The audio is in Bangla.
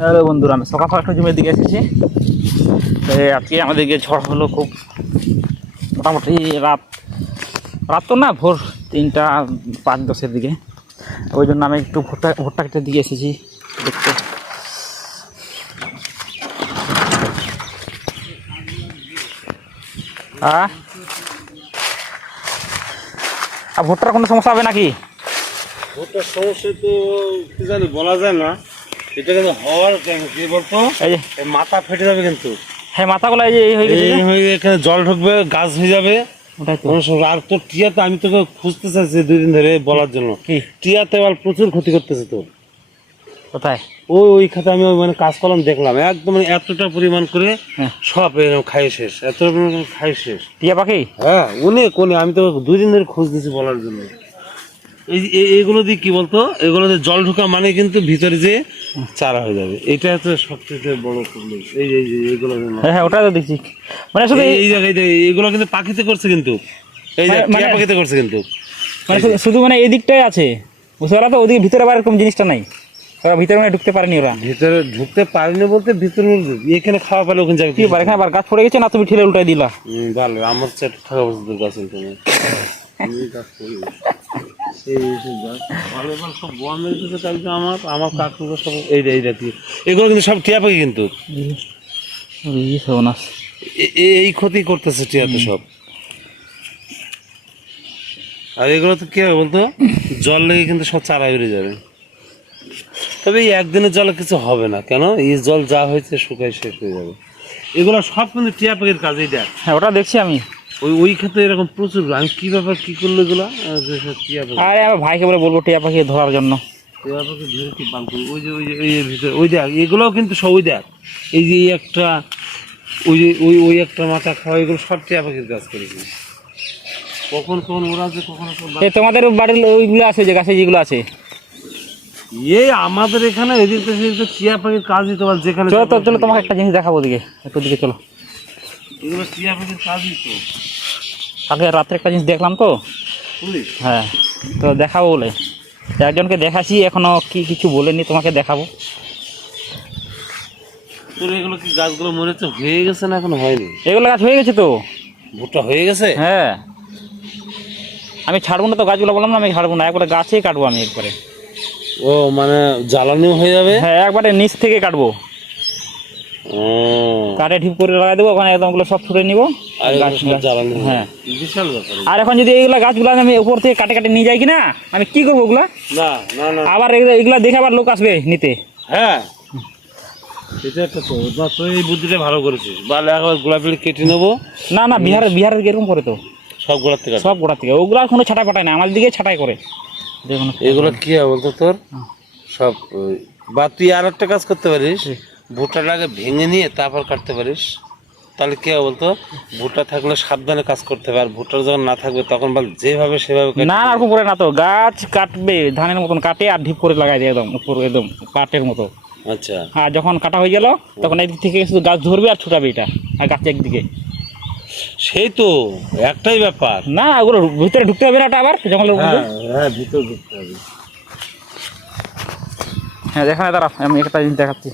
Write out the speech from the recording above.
হ্যালো বন্ধুরা, আমি সকাল সকাল একটু জমির দিকে এসেছি। আজকে আমাদেরকে ঝড় হলো খুব, মোটামুটি রাত রাত তো না, ভোর 3:05-10 দিকে। ওই জন্য আমি একটু ভুট্টা কেটে দিকে এসেছি দেখতে। আর ভুট্টার কোনো সমস্যা হবে নাকি? ভুট্টার সমস্যা তো কি জানি বলা যায় না। এটা কিন্তু হওয়ার কি বলতো, এই যে মাথা ফেটে যাবে কিন্তু। হ্যাঁ, মাথাগুলো এই যে হয়ে গেছে, এখানে জল ঢুকবে, গাছ হয়ে যাবে। ওটাই তো। আর তোর টিয়াতে আমি তোকে খুঁজতে চাইছি 2 দিন ধরে বলার জন্য। কি টিয়াতে আবার প্রচুর ক্ষতি করতেছে তোর। কোথায়? ওই খাতে আমি মানে কাজ করলাম, দেখলাম একদম এতটা পরিমাণ করে সব খাই শেষ, এত খাই শেষ। টিয়া পাখি? হ্যাঁ, কোনে আমি তো 2 দিন ধরে খোঁজ দিচ্ছি বলার জন্য। এইগুলো দিয়ে কি বলতো, এগুলো দিয়ে জল ঢোকা মানে কিন্তু ভিতরে যে চারা হয়ে যাবে, এটা হচ্ছে সবচেয়ে বড় প্রবলেম। এইগুলো হ্যাঁ, ওটা তো দেখছি। মানে শুধু এই জায়গায় এগুলো কিন্তু পাখিতে করছে, কিন্তু এই যে টিয়া পাখিতে করছে কিন্তু, মানে শুধু মানে এই দিকটাই আছে, বুঝতে পারলা তো? ওদিকে ভিতরে আবার এরকম জিনিসটা নাই, ওরা ভিতরে মানে ঢুকতে পারেনি। ওরা ভিতরে ঢুকতে পারেনি বলতে ভিতরে এখানে খাওয়া পেলে ওখানে যাবে কি পারে। এখানে আবার গাছ পড়ে গেছে না, তুমি ঠেলে উল্টাই দিলা। ভালো, আমার চেয়ে থাকা বছর গাছ উল্টে নেই। আমার কাকুরা সব এইটা কি, এগুলো কিন্তু সব টিয়া পাখি কিন্তু এই ক্ষতি করতেছে টিয়াতে সব। আর এগুলো তো কি হবে বলতো, জল লেগে কিন্তু সব চারা বেরিয়ে যাবে। তবে এই একদিনের জলে কিছু হবে না, কেন এই জল যা হয়েছে শুকায় শেষ হয়ে যাবে। এগুলো সব কিন্তু টিয়া পাখির কাজেই দেখ। হ্যাঁ, ওটা দেখছি আমি। ওই ক্ষেত্রে এরকম প্রচুর। আমি কি ব্যাপার, কি করলো এগুলো? টিয়া পাখি। আরে আমার ভাইকে বলে বলবো টিয়া পাখি ধরার জন্য। টিয়া পাখি ধরে কি বাল করবো? ওই যে ভিতরে ওই দেখ, এগুলোও কিন্তু সব ওই দেখ, এই যে একটা ওই যে ওই একটা মাথা খাওয়া, এগুলো সব টিয়া পাখির কাজ করেছে। কখন ওরা যে কখনো তোমাদের বাড়ির ওইগুলো আছে, যে গাছে যেগুলো আছে, আমাদের এখানে এদিক থেকে টিয়া পাখির কাজই তোমার যেখানে। চলো তোমাকে একটা জিনিস দেখাবো, দিকে একটু দিকে চলো। এগুলো টিয়া পাখির কাজই তো। আগে রাত্রে একটা জিনিস দেখলাম তো, হ্যাঁ, তো দেখাবো বলে একজনকে দেখাচ্ছি, এখনো কিছু বলেনি, তোমাকে দেখাবো। তোর এগুলো কি গাছগুলো মরেছে, হয়ে গেছে না এখনো হয়নি? এগুলো গাছ হয়ে গেছে তো, ভুট্টা হয়ে গেছে। হ্যাঁ, আমি ছাড়বো না তো গাছগুলো, বললাম না আমি ছাড়বো না, একবারে গাছেই কাটবো আমি একবারে। ও মানে জ্বালানিও হয়ে যাবে? হ্যাঁ, একবারে নিচ থেকে কাটবো, কাটে ঢিপ করে লাগাই দেবো ওখানে, একদম সব ছুটে নিবো। হ্যাঁ, বিশাল ব্যাপার। আর এখন যদি এইগুলা গাছগুলো আমি উপর থেকে কাটে কাটে নিয়ে যাই কিনা, আমি কি করবো ওগুলা? না না না, আবার এগুলা দেখে আবার লোক আসবে নিতে। হ্যাঁ, এটা একটা তো এই বুদ্ধিটা ভালো করেছিস। বালে একবার গোলাপি কেটে নেবো। না না, বিহারের এরকম করে তো, সব গোড়ার থেকে সব গোড়া থেকে। ওগুলা কোনো ছাটাই পাঠায় না, আমার দিকে ছাটাই করে। দেখুন এগুলো কি হয় বলতো তোর সব। বা তুই আর একটা কাজ করতে পারিস, ভুট্টাটাকে ভেঙে নিয়ে তারপর কাটতে পারিস। তাহলে কি হবে বলতো, ভুট্টা থাকলে সাবধানে কাজ করতে হবে, আর ভুট্টার যখন না থাকবে তখন বল যেভাবে সেভাবে। না, এরকম করে না তো, গাছ কাটবে ধানের মতন কাটে আর ঢিপ করে লাগাই দিয়ে একদম উপর, একদম পাটের মতো। আচ্ছা, আর যখন কাটা হয়ে গেল তখন একদিক থেকে শুধু গাছ ধরবে আর ছুটাবে এটা, আর গাছ একদিকে। সেই তো একটাই ব্যাপার। না, ওগুলো ভিতরে ঢুকতে হবে না, আবার জঙ্গলের মধ্যে। হ্যাঁ, ভিতরে ঢুকতে হবে। হ্যাঁ, দেখানে দাঁড়া, আমি একটা জিনিস দেখাচ্ছি।